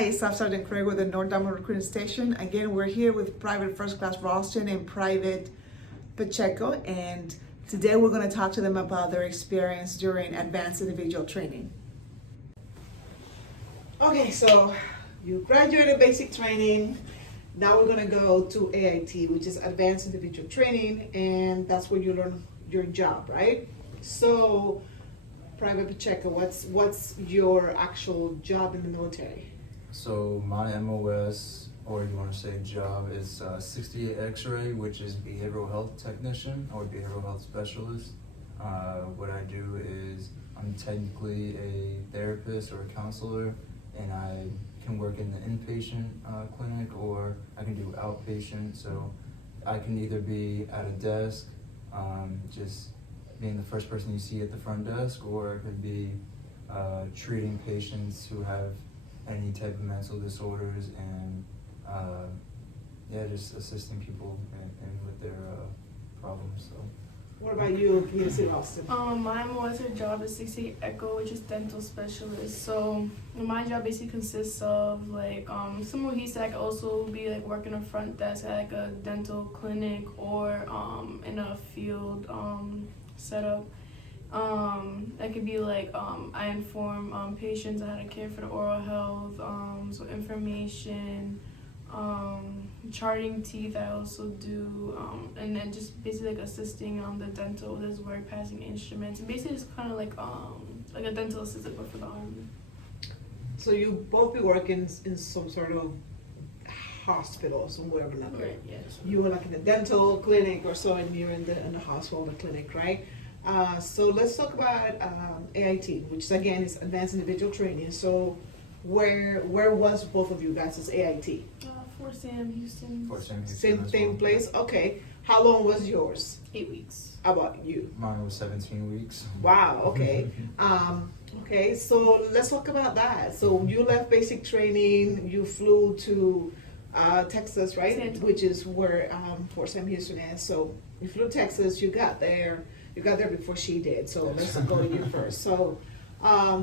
Hi, Staff Sergeant Craig with the North Diamond Recruiting Station. Again, we're here with Private First Class Rolston and Private Pacheco, and today we're going to talk to them about their experience during advanced individual training. Okay, so you graduated basic training. Now we're going to go to AIT, which is Advanced Individual Training, and that's where you learn your job, right? So, Private Pacheco, what's your actual job in the military? So my MOS, or you want to say job, is 68 X-ray, which is behavioral health technician or behavioral health specialist. What I do is I'm technically a therapist or a counselor, and I can work in the inpatient clinic or I can do outpatient. So I can either be at a desk, just being the first person you see at the front desk, or it could be treating patients who have any type of mental disorders and just assisting people in with their problems. So. What about you, PFC Rolston? My MOS job is 68 Echo, which is dental specialist. So my job basically consists of like similar he said, I could also be like working a front desk at like a dental clinic or in a field setup. That could be like I inform patients on how to care for the oral health, so information, charting teeth I also do, and then just basically like assisting the dental with his work, passing instruments, and basically just kind of like a dental assistant but for the army. So you both be working in some sort of hospital somewhere or another. Right, yes. You were like in a dental clinic or so, and you're in the hospital, the clinic, right? So let's talk about AIT, which again is Advanced Individual Training. So where was both of you guys as AIT? Fort Sam, Houston. Fort Sam, Houston. Same place? Okay. How long was yours? 8 weeks. How about you? Mine was 17 weeks. Wow, okay. Okay, so let's talk about that. So you left basic training, you flew to Texas, right? San Which is where Fort Sam Houston is. So you flew to Texas, you got there before she did. So let's go to you first. So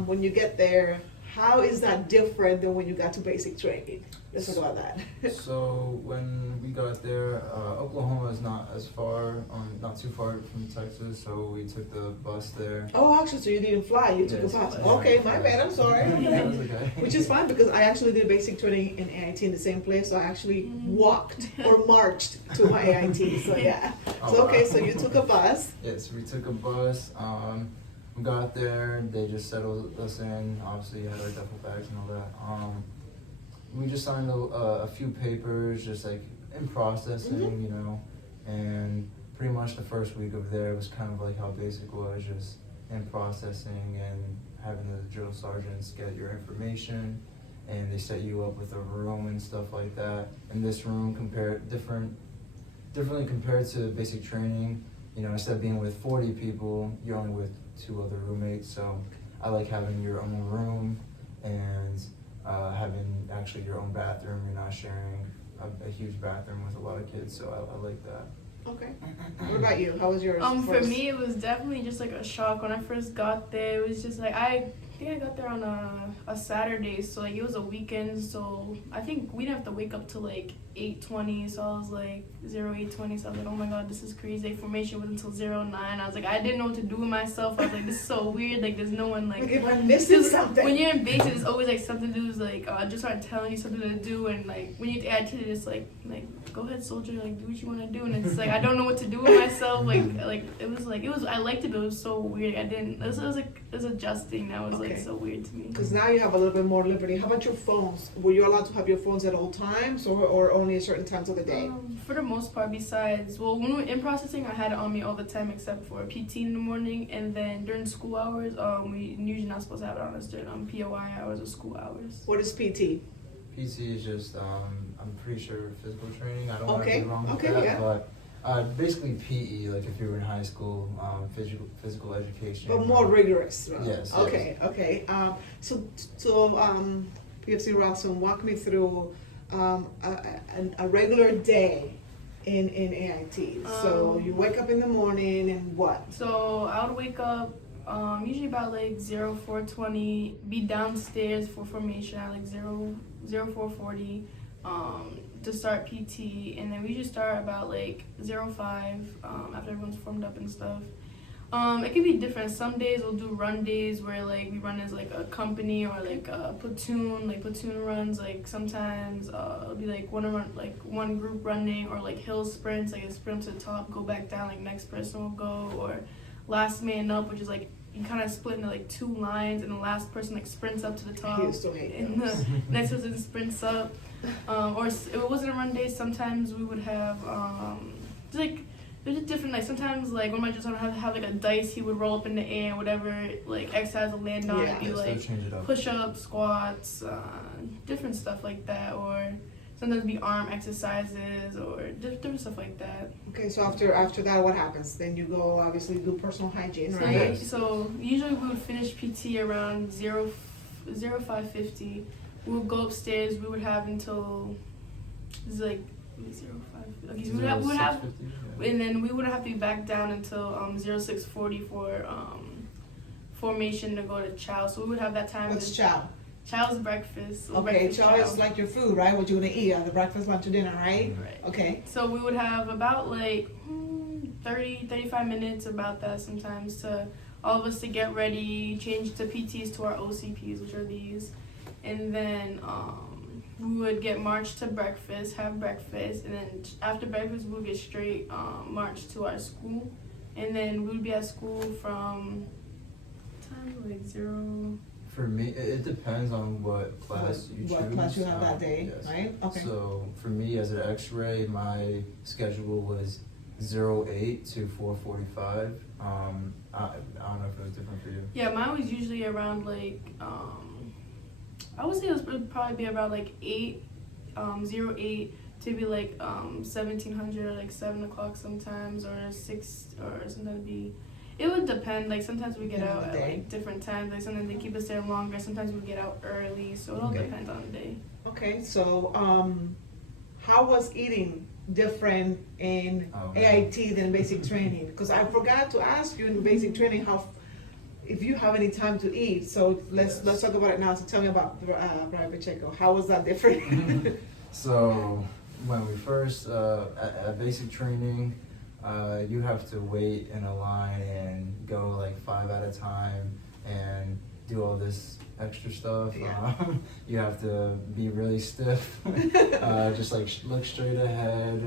when you get there, how is that different than when you got to basic training? Let's talk about that. So when we got there, Oklahoma is not as far, not too far from Texas, so we took the bus there. Oh, actually, so you didn't fly, you took a bus. Okay, my bad, I'm sorry. That was okay. Which is fine because I actually did basic training in AIT in the same place, so I actually walked or marched to my AIT, so yeah. So okay, so you took a bus. Yes, we took a bus. We got there, they just settled us in. Obviously, had our duffel bags and all that. We just signed a few papers, just like in processing, you know, and pretty much the first week of there was kind of like how basic was, just in processing and having the drill sergeants get your information, and they set you up with a room and stuff like that. And this room differently compared to basic training, you know, instead of being with 40 people, you're only with 2 other roommates. So I like having your own room and having actually your own bathroom. You're not sharing a huge bathroom with a lot of kids, so I like that. Okay. What about you? How was yours? For me, it was definitely just like a shock when I first got there. It was just like I think I got there on a Saturday, so like it was a weekend. So I think we didn't have to wake up till like 8:20. So I was like 8:20. So I was like, oh my god, this is crazy. Formation was until 09. I was like, I didn't know what to do with myself. I was like, this is so weird. Like there's no one like. Like if I'm missing something. When you're in basic, there's always like something to do. Is like just start telling you something to do, and like when you add to it, it's like go ahead, soldier, like do what you want to do, and it's like I don't know what to do with myself. Like it was I liked it, but it was so weird. I didn't. It was adjusting. That was like so weird to me. Because now you have a little bit more liberty. How about your phones? Were you allowed to have your phones at all times, or only at certain times of the day? For the most part, besides when we were in processing, I had it on me all the time except for PT in the morning, and then during school hours, we usually not supposed to have it on us during POI hours or school hours. What is PT? PT is just, I'm pretty sure physical training. I don't want to be wrong with yeah. but basically PE, like if you were in high school, physical education. But more rigorous, right? Yes. Okay, yes. okay. So PFC Rolston, walk me through a regular day in AIT. So you wake up in the morning and what? So I would wake up usually about like 04:20. Be downstairs for formation at like 04:40 to start PT, and then we usually start about like 05 after everyone's formed up and stuff. It can be different. Some days we'll do run days where like we run as like a company or like a platoon, like platoon runs. Like sometimes it'll be like one group running, or like hill sprints, like a sprint to the top, go back down, like next person will go, or last man up, which is like you kind of split into like two lines, and the last person like sprints up to the top, used to hate and the next person sprints up. Or if it wasn't a run day, sometimes we would have like. There's just different, like sometimes like when my just have like a dice, he would roll up in the air, whatever like exercise will land on. It'd be like push-ups, squats, different stuff like that, or sometimes it'd be arm exercises or different stuff like that. Okay, so after that, what happens? Then you go obviously do personal hygiene, So, right? yeah, so usually we would finish PT around 05:50. We would go upstairs. We would have until it's like 05. Okay, so we would have. And then we wouldn't have to be back down until 06:40 for formation to go to chow. So we would have that time. What's chow? Chow's breakfast. Okay, chow is like your food, right? What you're gonna eat, the breakfast, lunch, or dinner, right? Right. Okay. So we would have about like 35 minutes, about that sometimes, to all of us to get ready, change to PTs to our OCPs, which are these, and then we would get marched to breakfast, have breakfast, and then after breakfast we would get straight marched to our school, and then we would be at school from time like 0. For me, it depends on what class you choose. What class you have that day, yes. right? Okay. So for me as an X-ray, my schedule was 08 to 4:45. I don't know if it was different for you. Yeah, mine was usually around like I would say it would probably be about like 08 to be like 1700 or like 7 o'clock sometimes, or 6, or sometimes be. It would depend. Like sometimes we get out at like different times. Like sometimes they keep us there longer. Sometimes we get out early. So it all depends on the day. Okay, so how was eating different in AIT than basic training? Because I forgot to ask you in basic training if you have any time to eat. So let's talk about it now. So tell me about Brian Pacheco. How was that different? So when we first at basic training, you have to wait in a line and go like 5 at a time and do all this extra stuff. Yeah. You have to be really stiff, just like look straight ahead.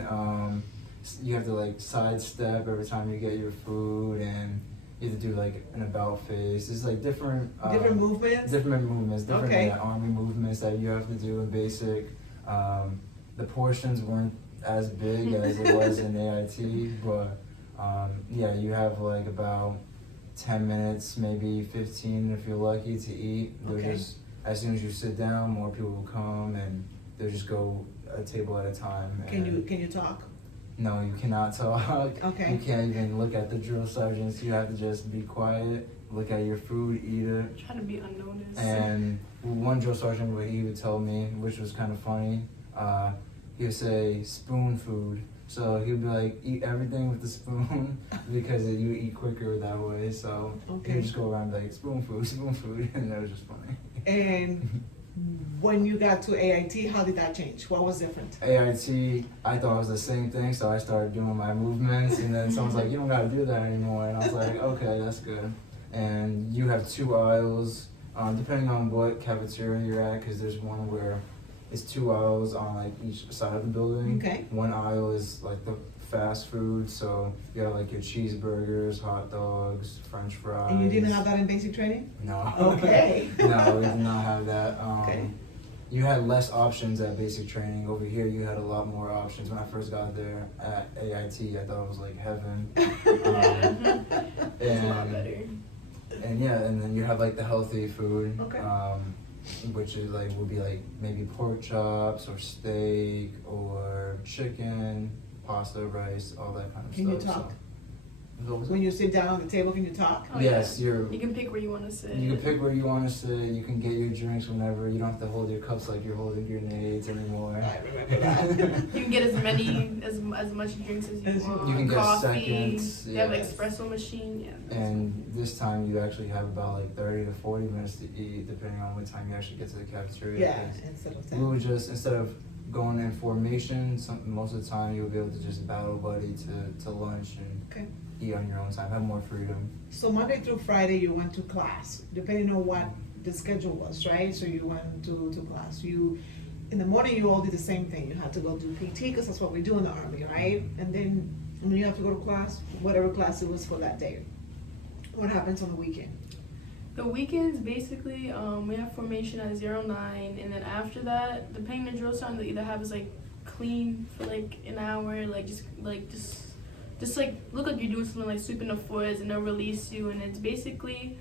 You have to like sidestep every time you get your food, and you have to do like an about face. It's like different movements. Different army movements that you have to do in basic. The portions weren't as big as it was in AIT, but you have like about 10 minutes, maybe 15 if you're lucky to eat. Just as soon as you sit down, more people will come, and they'll just go a table at a time. Can you talk? No, you cannot talk. Okay. You can't even look at the drill sergeants. You have to just be quiet, look at your food, eat it. Try to be unnoticed. And one drill sergeant, what he would tell me, which was kind of funny, he would say spoon food. So he would be like, eat everything with the spoon because you eat quicker that way. So he would just go around like spoon food, and that was just funny. And when you got to AIT, how did that change? What was different? AIT, I thought it was the same thing, so I started doing my movements, and then someone's like, you don't gotta do that anymore. And I was like, okay, that's good. And you have 2 aisles, depending on what cafeteria you're at, because there's one where it's 2 aisles on like each side of the building. Okay. One aisle is like the fast food, so you have like your cheeseburgers, hot dogs, French fries. And you didn't have that in basic training? No. Okay. No, we did not have that. Okay. You had less options at basic training. Over here, you had a lot more options. When I first got there at AIT, I thought it was like heaven. It's a lot better. And then you have like the healthy food. Okay. Which is like would be like maybe pork chops or steak or chicken, pasta, rice, all that kind of Can stuff. you talk? When you sit down on the table, can you talk? Oh, Yes, You can pick where you want to sit. you can pick where you want to sit. You can get your drinks whenever. You don't have to hold your cups like you're holding grenades anymore. I remember that. You can get as much drinks as you want. You can get coffee. seconds. You have an Yes. espresso machine. Yeah. And this time you actually have about like 30 to 40 minutes to eat, depending on what time you actually get to the cafeteria. Yeah, 'Cause instead of we that. would just, instead of going in formation, most of the time you'll be able to just battle buddy to lunch and Okay. eat on your own time, have more freedom. So Monday through Friday, you went to class, depending on what the schedule was, right? So you went to class. In the morning, you all did the same thing. You had to go do PT, because that's what we do in the Army, right? And then when you have to go to class, whatever class it was for that day. What happens on the weekend? The weekends, basically, we have formation at 09, and then after that, depending on the drill sergeant, they either have us like clean for like an hour, just like look like you're doing something like sweeping the floors, and they'll release you. And it's basically,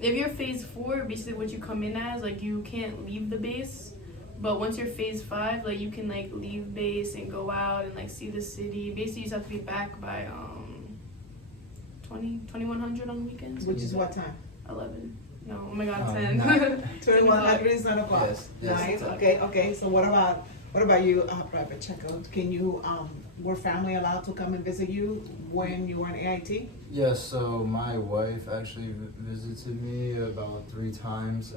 if you're phase 4, basically what you come in as, like you can't leave the base. But once you're phase 5, like you can like leave base and go out and like see the city. Basically, you just have to be back by 2100 on the weekends. Which is what time? 11. No, oh my God, Oh, 10. no. 2100 is 9 o'clock. Yes, yes, Nine? it's up. Okay. So what about you, Private Pacheco? Can you, were family allowed to come and visit you when you were in AIT? Yes, so my wife actually visited me about 3 times.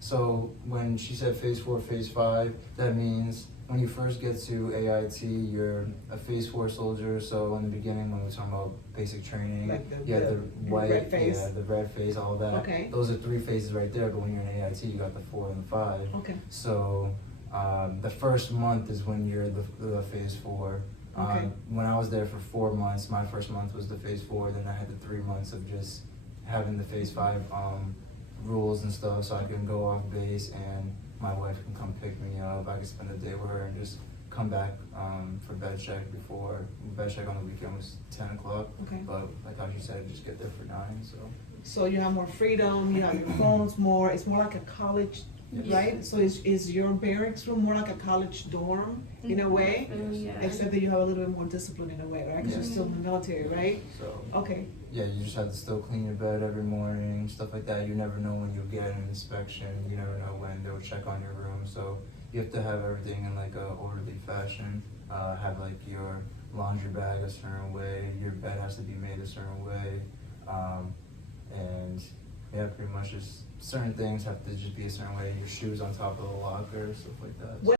So when she said phase 4, phase 5, that means when you first get to AIT, you're a phase 4 soldier. So in the beginning, when we were talking about basic training, Like you had the white, red phase? yeah, the red phase, all that. Okay. Those are 3 phases right there. But when you're in AIT, you got the 4 and the 5. Okay. So the first month is when you're the phase 4. Okay. When I was there for 4 months, my first month was the phase 4. Then I had the 3 months of just having the phase 5 rules and stuff, so I can go off base and my wife can come pick me up. I can spend the day with her and just come back for bed check before. Bed check on the weekend was 10 o'clock. Okay. But like how she said, just get there for 9. So you have more freedom, you have your phones more, it's more like a college, Yes. right? So is your barracks room more like a college dorm in a way? Yeah. Except that you have a little bit more discipline in a way, right? Because you're Yes. still in the military, right? So Okay. yeah, you just have to still clean your bed every morning, stuff like that. You never know when you'll get an inspection. You never know when they'll check on your room. So you have to have everything in like a orderly fashion. Have like your laundry bag a certain way. Your bed has to be made a certain way. And yeah, pretty much just certain things have to just be a certain way. Your shoes on top of the locker, stuff like that.